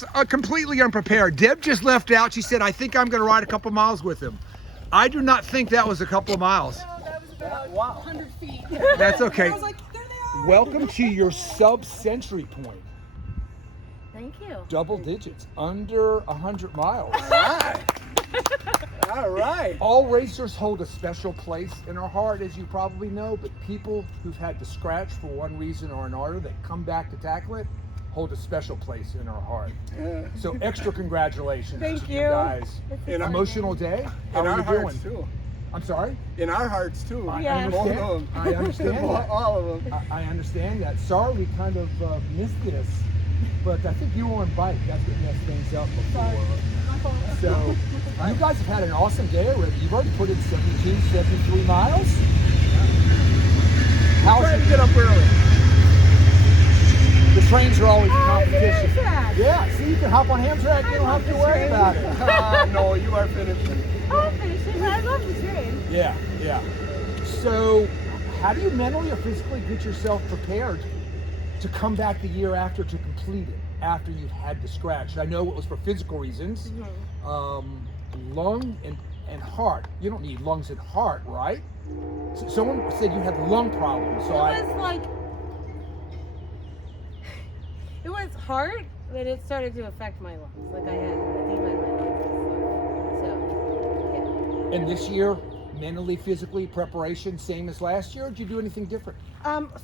completely unprepared. Deb just left out. She said, I think I'm going to ride a couple miles with him. I do not think that was a couple of miles. No, that was about 100 feet. That's okay. I was like, there they are. Welcome to your sub-century point. Thank you. Double digits, under 100 miles. All right. All right. All racers hold a special place in our heart, as you probably know, but people who've had to scratch for one reason or another that come back to tackle it hold a special place in our heart. So extra congratulations Thank to you. guys. In our, Emotional day. How in are our you hearts doing? too. I'm sorry? In our hearts too. I Yeah. Both understand. of them. I understand that. All of them. I understand that. Sorry we kind of missed this, but I think you were on bike. That's what messed things up before. So you guys have had an awesome day already. You've already put in 72, 73 miles. How's Trying it? to get up early. The trains are always a Oh, competition. Hamtramck. Yeah, see, you can hop on Hamtramck. You don't have to worry about it. No, you are finishing. Oh, I'm finishing. I love the train. Yeah, yeah. So, how do you mentally or physically get yourself prepared to come back the year after to complete it, after you've had the scratch? I know it was for physical reasons. Lung and heart. You don't need lungs and heart, right? So someone said you had lung problems. So It was hard, but it started to affect my lungs. Like I think my lungs was slow. So, And this year, mentally, physically, preparation, same as last year, or did you do anything different?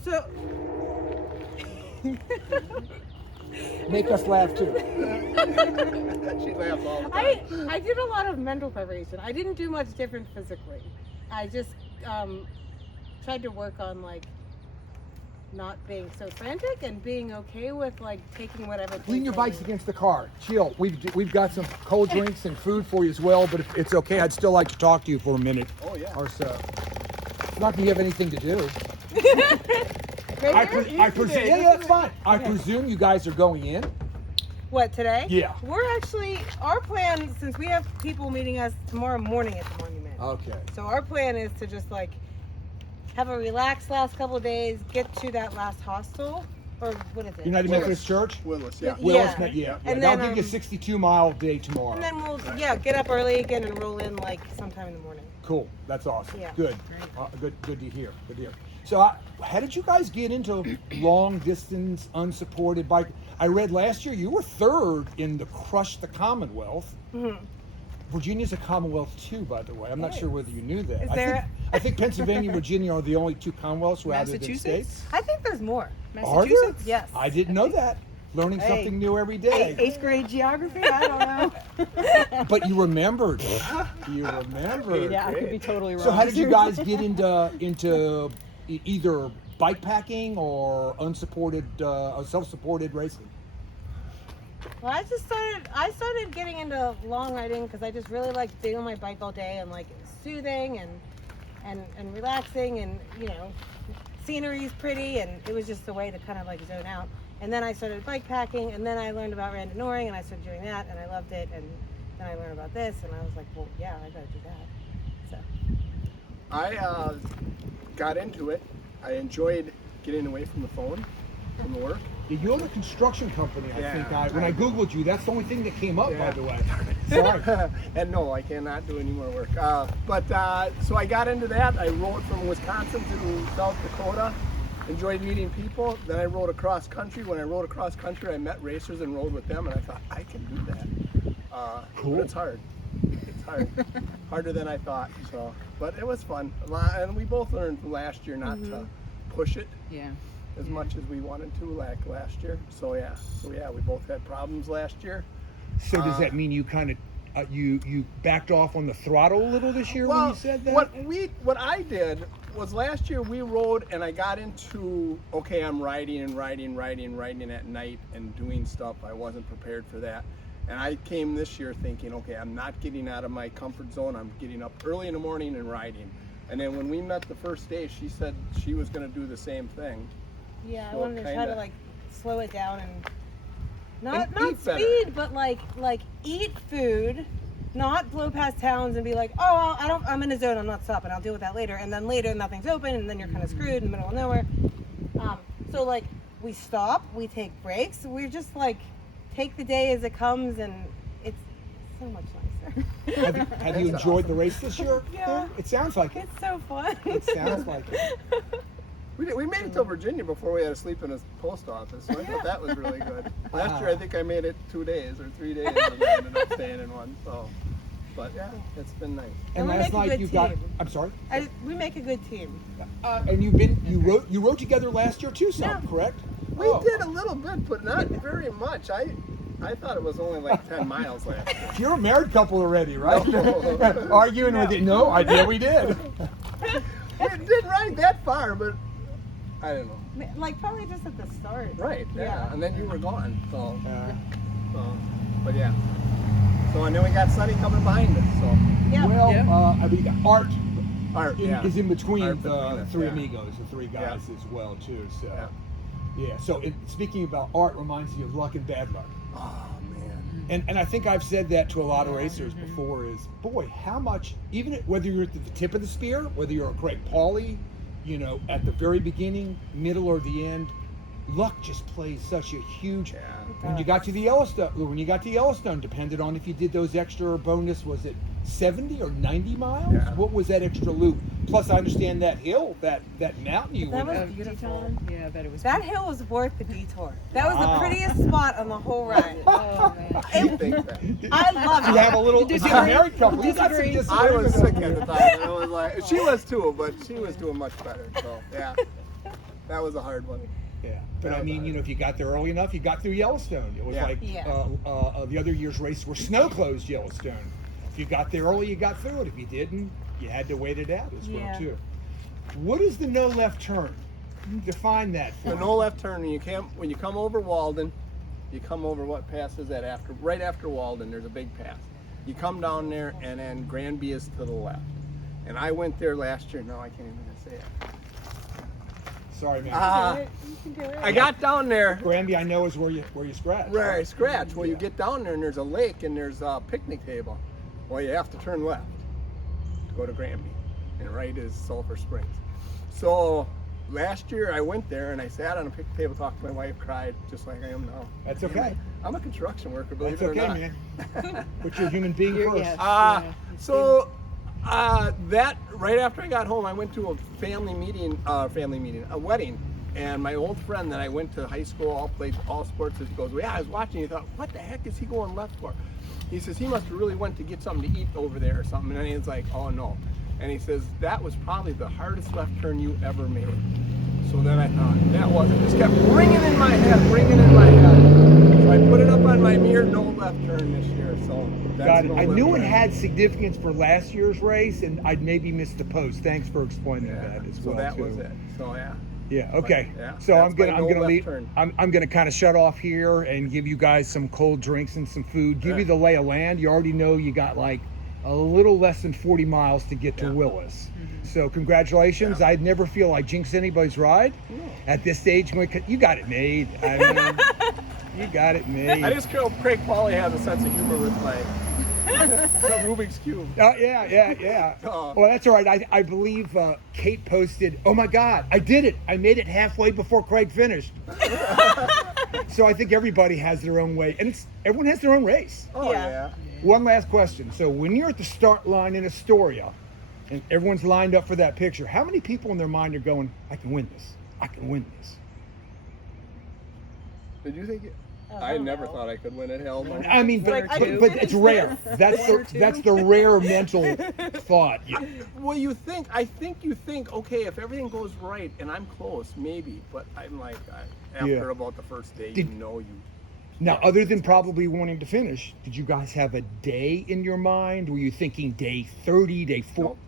So Make us laugh too. She laughs all the time. I did a lot of mental preparation. I didn't do much different physically. I just tried to work on like not being so frantic and being okay with like taking whatever. Lean your pace I bikes need. against the car. Chill. We've got some cold drinks and food for you as well, but if it's okay, I'd still like to talk to you for a minute Oh yeah. or so. It's not that you have anything to do. Right here? Yeah, that's fine. I presume you guys are going in. What, today? Yeah. We're actually, our plan, since we have people meeting us tomorrow morning at the monument. Okay. So our plan is to just like have a relaxed last couple of days, get to that last hostel, or what is it? United Willis. Methodist Church? Willis, yeah. Willis, Yeah. yeah. And That'll then, give you a 62-mile day tomorrow. And then we'll, get up early again and roll in like sometime in the morning. Cool. That's awesome. Yeah. Good. Good to hear. Good to hear. So, how did you guys get into long distance, unsupported bike? I read last year you were third in the Crush the Commonwealth. Mm-hmm. Virginia's a Commonwealth too, by the way. I'm not sure whether you knew that. Is there- I think Pennsylvania and Virginia are the only two Commonwealths rather than Massachusetts? states. I think there's more. Are there? Massachusetts? Yes. I didn't know that. Learning Hey. something new every day. Eighth grade geography? I don't know. But you remembered. You remembered. Yeah, I could be totally wrong. So how did you guys get into either bike packing or unsupported, self-supported racing? Well, I started getting into long riding because I just really like being on my bike all day and like it's soothing and relaxing, and scenery's pretty, and it was just a way to kind of like zone out. And then I started bike packing, and then I learned about randonneuring, and I started doing that, and I loved it. And then I learned about this, and I was like, well, yeah, I gotta do that. So I got into it. I enjoyed getting away from the phone, from the work. You're the construction company, I Yeah. think. When I Googled you, that's the only thing that came up, by Yeah. the way. Sorry. And no, I cannot do any more work. So I got into that. I rode from Wisconsin to South Dakota. Enjoyed meeting people. Then I rode across country. When I rode across country, I met racers and rode with them, and I thought I can do that. Cool. But it's hard. It's hard. Harder than I thought. So, but it was fun. And we both learned from last year not to push it Yeah. as much as we wanted to, like last year. So yeah, we both had problems last year. So does that mean you kind of you backed off on the throttle a little this year when you said that? What I did was last year we rode, and I got into, okay, I'm riding at night and doing stuff. I wasn't prepared for that. And I came this year thinking, okay, I'm not getting out of my comfort zone. I'm getting up early in the morning and riding. And then when we met the first day, she said she was going to do the same thing. yeah, I So wanted to try to kinda- like slow it down and And not eat better. speed, but like eat food, not blow past towns and be like, oh, I'm in a zone, I'm not stopping, I'll deal with that later. And then later nothing's open, and then you're kind of screwed in the middle of nowhere. So like we stop, we take breaks, we're just like take the day as it comes, and it's so much nicer. Have you enjoyed the race this year? Yeah. then? It sounds like it. It's so fun. It sounds like it. We made it to Virginia before we had to sleep in a post office, so I thought that was really good. Last year I think I made it 2 days or 3 days, and I ended up staying in one. So, but yeah, it's been nice. And we last make a night good you got. team. I'm sorry. We make a good team. And you rode together last year too, some, Yeah. correct? We Oh. did a little bit, but not very much. I thought it was only like 10 miles last year. You're a married couple already, right? No. Arguing with it. No idea we did. We didn't ride that far, but I don't know. Like probably just at the start. Right, yeah. And then you were gone, so, Uh, but yeah. So, and then we got Sonny coming behind us, so. Yeah. Well, Yeah. I mean, Art Art, yeah. is in between Art the between us, three yeah. amigos, the three guys as well too. So, Yeah. yeah. So speaking about Art, reminds me of luck and bad luck. Oh, man. And I think I've said that to a lot of racers before. Is boy, how much even whether you're at the tip of the spear, whether you're a Craig Pauley, you know, at the very beginning, middle, or the end, luck just plays such a huge. Yeah. When you got to Yellowstone, depended on if you did those extra bonus, was it 70 or 90 miles? Yeah. What was that extra loop? Plus, I understand that hill, that mountain you That went was up. beautiful. Yeah, I bet it was. That hill was worth the detour. That was Wow. the prettiest spot on the whole ride. Oh man. You think that? I love You it. have a little. It's a married couple. You got some Disagree. I was disagreements. sick at the time. And I was like, she was too, but she was doing much better. So, yeah. That was a hard one. Yeah, but I mean, you know, if you got there early enough, you got through Yellowstone. It was Yeah. like Yeah. the other year's race were snow closed Yellowstone. If you got there early, you got through it. If you didn't, you had to wait it out as well Yeah. too. What is the no left turn? Define that for The me. no left turn, when you come over Walden, you come over what pass is that after? Right after Walden, there's a big pass. You come down there, and then Granby is to the left. And I went there last year. No, I can't even say it. Sorry, man. You can do it. I got down there. Granby, I know is where you scratch. Where I scratch. Well, you Yeah. get down there and there's a lake and there's a picnic table. Well, you have to turn left to go to Granby, and right is Sulphur Springs. So last year I went there and I sat on a picnic table, talked to my wife, cried just like I am now. That's okay. I'm a construction worker, believe That's it or okay, not. man. Put your human being You're- first. yeah. So that right after I got home, I went to a family meeting, a wedding, and my old friend that I went to high school, played all sports, he goes, well, yeah, I was watching. He thought, what the heck is he going left for? He says he must have really went to get something to eat over there or something. And he's like, oh no. And he says that was probably the hardest left turn you ever made. So then I thought, that was it. Just kept ringing in my head. So I put it up on my mirror, no left turn this year. So that's Got it. no I left knew it turn. had significance for last year's race, and I'd maybe missed the post. Thanks for explaining that as well. So that too. was it. So yeah. Yeah. Okay. Yeah, So that's I'm gonna my no left leave. turn. I'm gonna kind of shut off here and give you guys some cold drinks and some food. Give you Yeah. the lay of land. You already know you got like a little less than 40 miles to get to Yeah. Willis. So congratulations. Yeah. I'd never feel I jinxed anybody's ride No. at this stage. You got it made. I mean, you got it made. I just feel Craig Pauley has a sense of humor with my Rubik's Cube. Yeah. Oh. Well, that's all right. I believe Kate posted, oh my God, I did it. I made it halfway before Craig finished. So I think everybody has their own way. And everyone has their own race. Oh Yeah. yeah. One last question. So when you're at the start line in Astoria and everyone's lined up for that picture, how many people in their mind are going, I can win this. I can win this. Did you think it? Oh, I never no. thought I could win it. Hell no. I mean, Like, I but can it's finish rare. this. That's the rare mental thought. Well, I think you think, okay, if everything goes right and I'm close, maybe. But I'm like, after Yeah. about the first day, Did- you know you. Now, other than probably wanting to finish, did you guys have a day in your mind? Were you thinking day 30, day 4? Nope.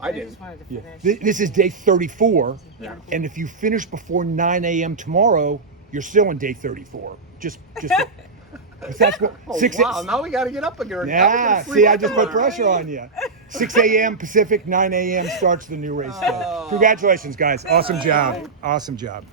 I I didn't. just wanted to Yeah. finish. This is day 34, Yeah. and if you finish before 9 a.m. tomorrow, you're still in day 34. Just 'cause that's what Oh, 6 wow, now we got to get up again. Now we Yeah, gotta sleep see, I up just put tomorrow. pressure on you. 6 a.m. Pacific, 9 a.m. starts the new race day. Oh. Congratulations, guys. Awesome job. Awesome job.